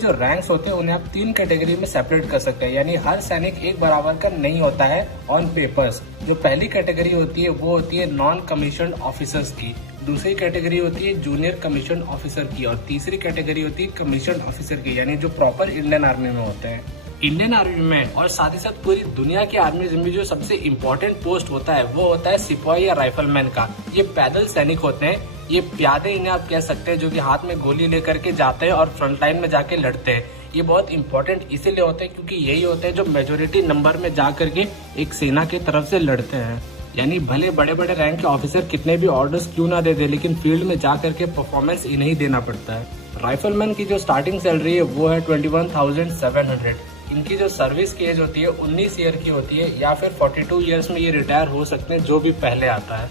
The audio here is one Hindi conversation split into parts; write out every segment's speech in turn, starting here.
जो रैंक्स होते हैं उन्हें आप 3 कैटेगरी में सेपरेट कर सकते हैं, यानी हर सैनिक एक बराबर का नहीं होता है ऑन पेपर्स। जो पहली कैटेगरी होती है वो होती है नॉन कमीशन ऑफिसर्स की, दूसरी कैटेगरी होती है जूनियर कमीशन ऑफिसर की, और तीसरी कैटेगरी होती है कमीशन ऑफिसर की, यानी जो प्रॉपर इंडियन आर्मी में होते हैं। इंडियन आर्मी में और साथ ही साथ पूरी दुनिया की आर्मी में जो सबसे इम्पोर्टेंट पोस्ट होता है वो होता है सिपाही या राइफलमैन का। ये पैदल सैनिक होते हैं, ये प्यादे इन्हें आप कह सकते हैं, जो कि हाथ में गोली लेकर के जाते हैं और फ्रंट लाइन में जाके लड़ते हैं। ये बहुत इंपॉर्टेंट इसीलिए होते हैं क्योंकि यही होते हैं जो मेजोरिटी नंबर में जा करके एक सेना की तरफ से लड़ते हैं। यानी भले बड़े बड़े रैंक के ऑफिसर कितने भी ऑर्डर्स क्यों ना दे, लेकिन फील्ड में जा करके परफॉर्मेंस इन्हें ही देना पड़ता है। राइफलमैन की जो स्टार्टिंग सैलरी है वो है 21,700। इनकी जो सर्विस की एज होती है 19 ईयर की होती है, या फिर 42 ईयर्स में ये रिटायर हो सकते हैं, जो भी पहले आता है।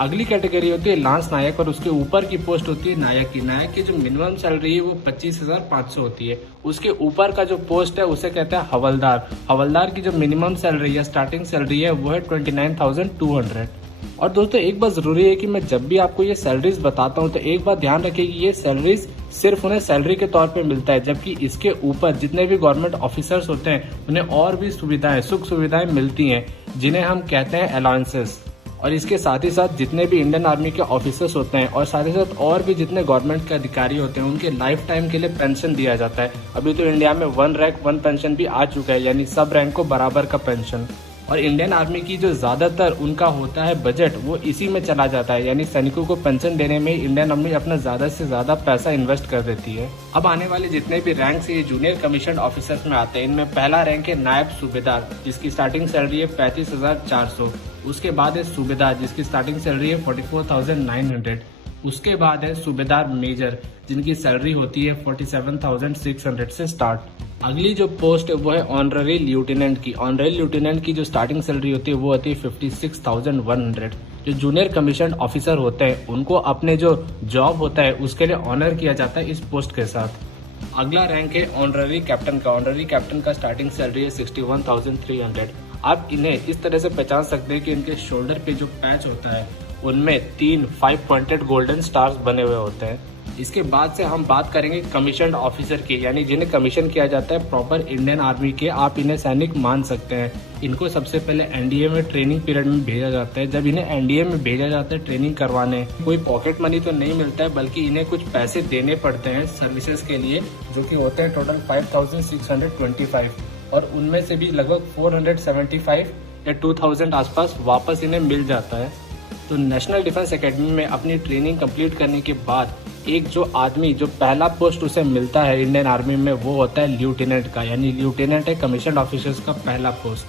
अगली कैटेगरी होती है लांस नायक, और उसके ऊपर की पोस्ट होती है नायक की। नायक की जो मिनिमम सैलरी है वो 25,500 होती है। उसके ऊपर का जो पोस्ट है उसे कहते हैं हवलदार। हवलदार की जो मिनिमम सैलरी या स्टार्टिंग सैलरी है वो है 29,200। और दोस्तों एक बात जरूरी है कि मैं जब भी आपको ये सैलरीज बताता हूँ तो एक बात ध्यान रखिए कि ये सैलरीज सिर्फ उन्हें सैलरी के तौर पे मिलता है, जबकि इसके ऊपर जितने भी गवर्नमेंट ऑफिसर्स होते हैं उन्हें और भी सुविधाएं, सुख सुविधाएं मिलती हैं, जिन्हें हम कहते हैं अलाउंसेस। और इसके साथ ही साथ जितने भी इंडियन आर्मी के ऑफिसर्स होते हैं और साथ ही साथ और भी जितने गवर्नमेंट के अधिकारी होते हैं उनके लाइफ टाइम के लिए पेंशन दिया जाता है। अभी तो इंडिया में 1 रैंक 1 पेंशन भी आ चुका है, यानी सब रैंक को बराबर का पेंशन। और इंडियन आर्मी की जो ज्यादातर उनका होता है बजट वो इसी में चला जाता है, यानी सैनिकों को पेंशन देने में इंडियन आर्मी अपना ज्यादा से ज्यादा पैसा इन्वेस्ट कर देती है। अब आने वाले जितने भी रैंक ये जूनियर कमीशन ऑफिसर्स में आते हैं, इनमें पहला रैंक है नायब सूबेदार, जिसकी स्टार्टिंग सैलरी है 35,400। उसके बाद है सूबेदार, जिसकी स्टार्टिंग सैलरी है 44,900। उसके बाद है सूबेदार मेजर, जिनकी सैलरी होती है 47,600 से स्टार्ट। अगली जो पोस्ट है वो है ऑनररी लेफ्टिनेंट की। ऑनररी लेफ्टिनेंट की जो स्टार्टिंग सैलरी होती है वो होती है 56,100। जो जूनियर कमीशन ऑफिसर होते हैं उनको अपने जो जॉब होता है उसके लिए ऑनर किया जाता है इस पोस्ट के साथ। अगला रैंक है ऑनररी कैप्टन का। ऑनररी कैप्टन का स्टार्टिंग सैलरी है 61,300। आप इन्हें इस तरह से पहचान सकते हैं कि इनके शोल्डर पे जो पैच होता है उनमें 3 5 पॉइंटेड गोल्डन स्टार्स बने हुए होते हैं। इसके बाद से हम बात करेंगे कमीशन ऑफिसर की, यानी जिन्हें कमीशन किया जाता है प्रॉपर इंडियन आर्मी के, आप इन्हें सैनिक मान सकते हैं। इनको सबसे पहले एनडीए में ट्रेनिंग पीरियड में भेजा जाता है। जब इन्हें एनडीए में भेजा जाता है ट्रेनिंग करवाने, कोई पॉकेट मनी तो नहीं मिलता है, बल्कि इन्हें कुछ पैसे देने पड़ते हैं सर्विसेज के लिए, जो कि होते हैं टोटल 5,625, और उनमें से भी लगभग 475 या 2,000 आसपास वापस इन्हें मिल जाता है। तो नेशनल डिफेंस एकेडमी में अपनी ट्रेनिंग कंप्लीट करने के बाद एक जो आदमी जो पहला पोस्ट उसे मिलता है इंडियन आर्मी में वो होता है लेफ्टिनेंट का, यानी लेफ्टिनेंट है कमीशन ऑफिसर्स का पहला पोस्ट।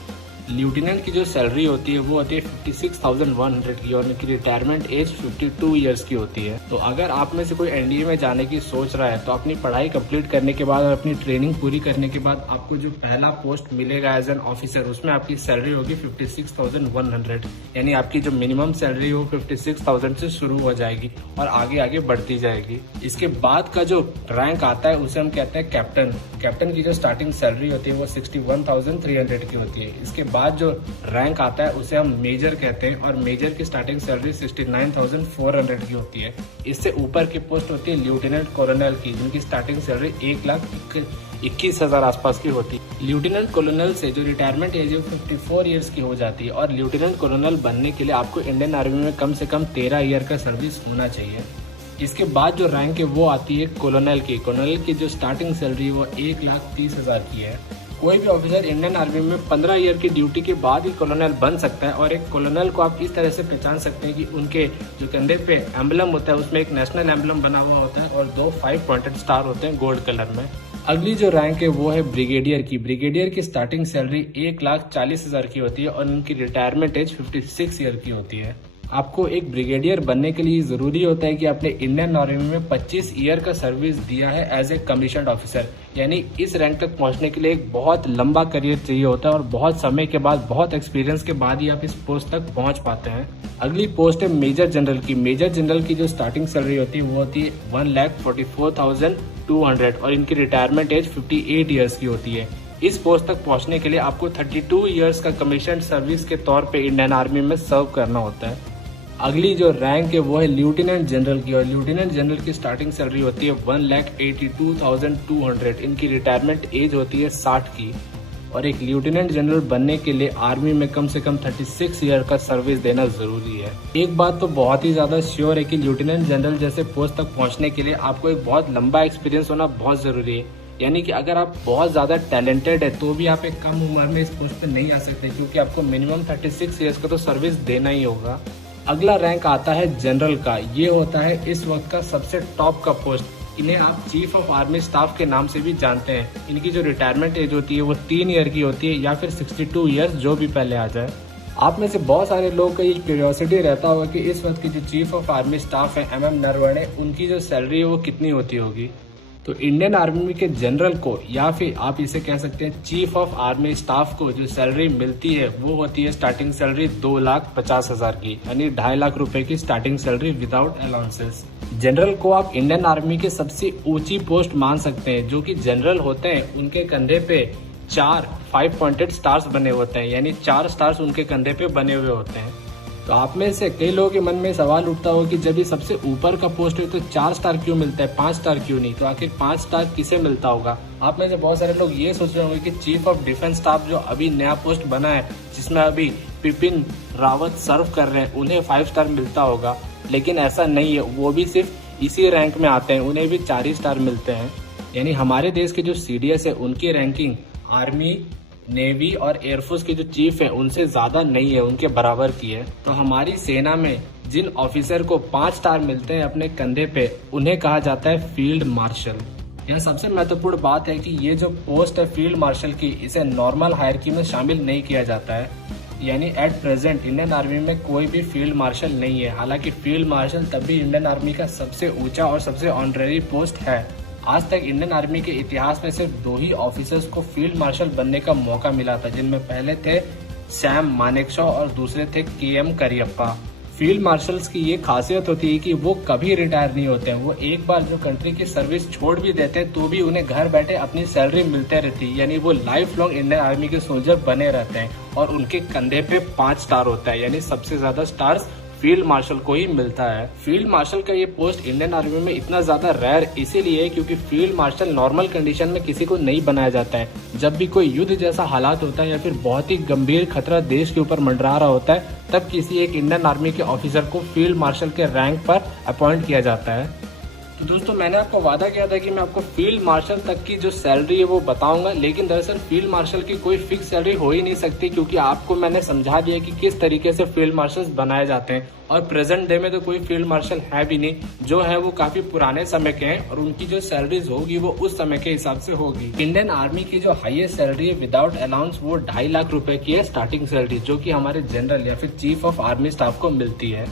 लेफ्टिनेंट की जो सैलरी होती है वो होती है 56,100 की, और उनकी रिटायरमेंट एज 52 ईयर्स की होती है। तो अगर आप में से कोई एनडीए में जाने की सोच रहा है तो अपनी पढ़ाई कंप्लीट करने के बाद और अपनी ट्रेनिंग पूरी करने के बाद आपको जो पहला पोस्ट मिलेगा एज एन ऑफिसर, उसमें आपकी सैलरी होगी 56,100, यानी आपकी जो मिनिमम सैलरी हो 56,000 से शुरू हो जाएगी और आगे आगे बढ़ती जाएगी। इसके बाद का जो रैंक आता है उसे हम कहते हैं कैप्टन। कैप्टन की जो स्टार्टिंग सैलरी होती है वो 61,300 की होती है। इसके बाद जो रैंक आता है उसे हम मेजर कहते हैं, और मेजर की स्टार्टिंग सैलरी 69,400 की होती है। इससे ऊपर की पोस्ट होती है लेफ्टिनेंट कॉलोनल की, जिनकी स्टार्टिंग सैलरी 1,21,000 आसपास की होती है। लेफ्टिनेंट कॉलोनल से जो रिटायरमेंट एज है 54 ईयर्स की हो जाती है, और लेफ्टिनेंट कॉलोनल बनने के लिए आपको इंडियन आर्मी में कम से कम 13 ईयर का सर्विस होना चाहिए। इसके बाद जो रैंक है वो आती है कॉलोनल की। कॉलोनल की जो स्टार्टिंग सैलरी वो 1,30,000 की है। कोई भी ऑफिसर इंडियन आर्मी में 15 ईयर की ड्यूटी के बाद ही कॉलोनल बन सकता है, और एक कॉलोनल को आप इस तरह से पहचान सकते हैं कि उनके जो कंधे पे एम्बलम होता है उसमें एक नेशनल एम्बलम बना हुआ होता है, और 2 5 पॉइंटेड स्टार होते हैं गोल्ड कलर में। अगली जो रैंक है वो है ब्रिगेडियर की। ब्रिगेडियर की स्टार्टिंग सैलरी 1,40,000 की होती है, और उनकी रिटायरमेंट एज 56 ईयर की होती है। आपको एक ब्रिगेडियर बनने के लिए जरूरी होता है कि आपने इंडियन आर्मी में 25 ईयर का सर्विस दिया है एज ए कमीशन्ड ऑफिसर, यानी इस रैंक तक पहुंचने के लिए एक बहुत लंबा करियर चाहिए होता है, और बहुत समय के बाद, बहुत एक्सपीरियंस के बाद ही आप इस पोस्ट तक पहुंच पाते हैं। अगली पोस्ट है मेजर जनरल की। मेजर जनरल की जो स्टार्टिंग सैलरी होती है वो होती है 1,44,200, और इनकी रिटायरमेंट एज 58 ईयर्स की होती है। इस पोस्ट तक पहुंचने के लिए आपको 32 ईयर्स का कमीशन सर्विस के तौर पे इंडियन आर्मी में सर्व करना होता है। अगली जो रैंक है वो है लेफ्टिनेंट जनरल की, और लेफ्टिनेंट जनरल की स्टार्टिंग सैलरी होती है 1,82,200। इनकी रिटायरमेंट एज होती है 60 की, और एक लेफ्टिनेंट जनरल बनने के लिए आर्मी में कम से कम 36 ईयर का सर्विस देना जरूरी है। एक बात तो बहुत ही ज्यादा श्योर है कि लेफ्टिनेंट जनरल जैसे पोस्ट तक पहुंचने के लिए आपको एक बहुत लंबा एक्सपीरियंस होना बहुत जरूरी है। यानी कि अगर आप बहुत ज़्यादा टैलेंटेड है तो भी आप एक कम उम्र में इस पोस्ट पे नहीं आ सकते, क्योंकि आपको मिनिमम 36 ईयर्स का तो सर्विस देना ही होगा। अगला रैंक आता है जनरल का। ये होता है इस वक्त का सबसे टॉप का पोस्ट। इन्हें आप चीफ ऑफ आर्मी स्टाफ के नाम से भी जानते हैं। इनकी जो रिटायरमेंट एज होती है वो 3 ईयर की होती है, या फिर 62 ईयर्स, जो भी पहले आ जाए। आप में से बहुत सारे लोगों का ये क्यूरियोसिटी रहता होगा कि इस वक्त की जो चीफ ऑफ आर्मी स्टाफ है MM नरवणे, उनकी जो सैलरी है वो कितनी होती होगी। तो इंडियन आर्मी के जनरल को, या फिर आप इसे कह सकते हैं चीफ ऑफ आर्मी स्टाफ को, जो सैलरी मिलती है वो होती है स्टार्टिंग सैलरी 2,50,000 की, यानी 2.5 लाख रुपए की starting salary without allowances. General को आप इंडियन आर्मी की सबसे ऊंची पोस्ट मान सकते हैं। जो कि जनरल होते हैं उनके कंधे पे 4 5 पॉइंटेड स्टार्स बने होते हैं, यानी 4 स्टार्स उनके कंधे पे बने हुए होते हैं। तो आप में से कई लोगों के मन में सवाल उठता होगा कि जब ये सबसे ऊपर का पोस्ट है तो 4 स्टार क्यों मिलता है, 5 स्टार क्यों नहीं। तो आखिर 5 स्टार किसे मिलता होगा। आप में से बहुत सारे लोग ये सोच रहे होंगे कि चीफ ऑफ डिफेंस स्टाफ जो अभी नया पोस्ट बना है, जिसमें अभी बिपिन रावत सर्व कर रहे हैं, उन्हें 5 स्टार मिलता होगा। लेकिन ऐसा नहीं है, वो भी सिर्फ इसी रैंक में आते हैं, उन्हें भी 4 ही स्टार मिलते हैं। यानी हमारे देश के जो CDS है उनकी रैंकिंग आर्मी, नेवी और एयरफोर्स के जो चीफ है उनसे ज्यादा नहीं है, उनके बराबर की है। तो हमारी सेना में जिन ऑफिसर को 5 स्टार मिलते हैं अपने कंधे पे, उन्हें कहा जाता है फील्ड मार्शल। यह सबसे महत्वपूर्ण बात है कि ये जो पोस्ट है फील्ड मार्शल की, इसे नॉर्मल हायरकी में शामिल नहीं किया जाता है। यानी एट प्रेजेंट इंडियन आर्मी में कोई भी फील्ड मार्शल नहीं है। हालांकि फील्ड मार्शल तब भी इंडियन आर्मी का सबसे ऊंचा और सबसे ऑनरेरी पोस्ट है। आज तक इंडियन आर्मी के इतिहास में सिर्फ 2 ही ऑफिसर्स को फील्ड मार्शल बनने का मौका मिला था, जिनमें पहले थे सैम मानेकशॉ और दूसरे थे KM करियप्पा। फील्ड मार्शल्स की ये खासियत होती है कि वो कभी रिटायर नहीं होते हैं। वो एक बार जो कंट्री की सर्विस छोड़ भी देते हैं तो भी उन्हें घर बैठे अपनी सैलरी मिलते रहती है। यानी वो लाइफ लॉन्ग इंडियन आर्मी के सोल्जर बने रहते हैं, और उनके कंधे पे 5 स्टार होता है। यानी सबसे ज्यादा स्टार्स फील्ड मार्शल को ही मिलता है। फील्ड मार्शल का ये पोस्ट इंडियन आर्मी में इतना ज्यादा रेयर इसीलिए है क्योंकि फील्ड मार्शल नॉर्मल कंडीशन में किसी को नहीं बनाया जाता है। जब भी कोई युद्ध जैसा हालात होता है या फिर बहुत ही गंभीर खतरा देश के ऊपर मंडरा रहा होता है, तब किसी एक इंडियन आर्मी के ऑफिसर को फील्ड मार्शल के रैंक पर अपॉइंट किया जाता है। तो दोस्तों, मैंने आपको वादा किया था कि मैं आपको फील्ड मार्शल तक की जो सैलरी है वो बताऊंगा, लेकिन दरअसल फील्ड मार्शल की कोई फिक्स सैलरी हो ही नहीं सकती, क्योंकि आपको मैंने समझा दिया कि किस तरीके से फील्ड मार्शल्स बनाए जाते हैं। और प्रेजेंट डे में तो कोई फील्ड मार्शल है भी नहीं, जो है वो काफी पुराने समय के हैं, और उनकी जो सैलरीज होगी वो उस समय के हिसाब से होगी। इंडियन आर्मी की जो हाईएस्ट सैलरी है विदाउट अलाउंस वो 2.5 लाख रुपए की है स्टार्टिंग सैलरी, जो कि हमारे जनरल या फिर चीफ ऑफ आर्मी स्टाफ को मिलती है।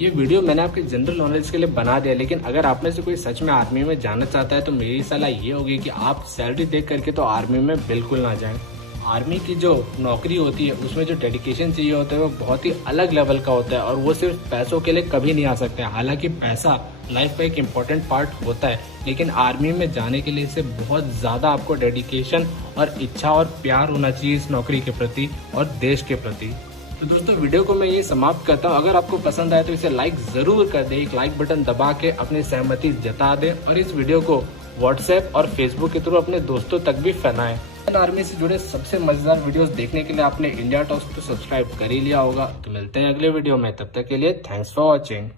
ये वीडियो मैंने आपके जनरल नॉलेज के लिए बना दिया, लेकिन अगर आप में से कोई सच में आर्मी में जाना चाहता है तो मेरी सलाह ये होगी कि आप सैलरी देख करके तो आर्मी में बिल्कुल ना जाएं। आर्मी की जो नौकरी होती है उसमें जो डेडिकेशन चाहिए होता है वो बहुत ही अलग लेवल का होता है, और वो सिर्फ पैसों के लिए कभी नहीं आ सकते हैं। हालांकि पैसा लाइफ का एक इम्पोर्टेंट पार्ट होता है, लेकिन आर्मी में जाने के लिए इससे बहुत ज़्यादा आपको डेडिकेशन और इच्छा और प्यार होना चाहिए इस नौकरी के प्रति और देश के प्रति। तो दोस्तों, वीडियो को मैं ये समाप्त करता हूँ। अगर आपको पसंद आए तो इसे लाइक जरूर कर दें, एक लाइक बटन दबा के अपनी सहमति जता दें, और इस वीडियो को व्हाट्सएप और फेसबुक के थ्रू अपने दोस्तों तक भी फैलाएं। इंडियन आर्मी से जुड़े सबसे मजेदार वीडियोस देखने के लिए आपने इंडिया टॉक्स को सब्सक्राइब कर ही लिया होगा। तो मिलते हैं अगले वीडियो में, तब तक के लिए थैंक्स फॉर वॉचिंग।